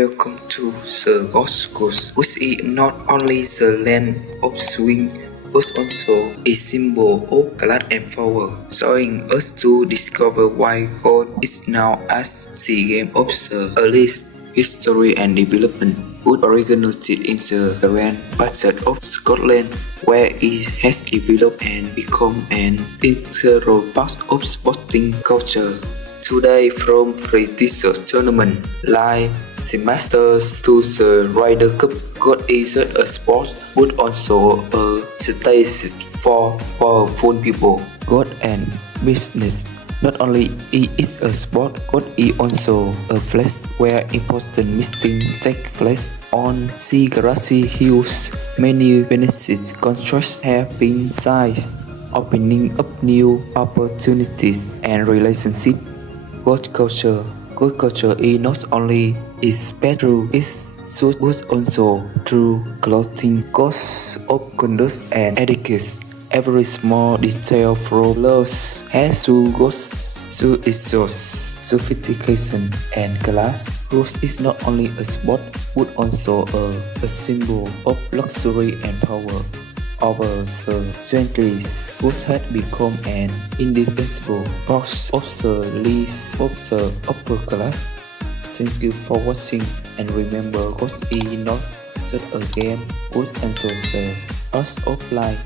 Welcome to the Golf Coast, which is not only the land of swing, but also a symbol of class and power, showing us to discover why golf is now as the game of the earliest history and development. It originated in the Grand Pastures of Scotland, where it has developed and become an integral part of sporting culture. Today, from prestigious tournaments like the Masters to the Ryder Cup, golf isn't a sport but also a stage for powerful people, golf and business. Not only it is a sport, golf is also a place where important meetings take place on the grassy hills. Many benefit contracts have been signed, opening up new opportunities and relationships. Good culture is not only is better its suit but also through clothing, codes of conduct and etiquette. Every small detail from laws has to go to its sophistication and class. Golf is not only a sport but also a symbol of luxury and power. Over the centuries, golf has become an indispensable part of the lives of the upper class. Thank you for watching, and remember, golf is not just a game but also the art of life.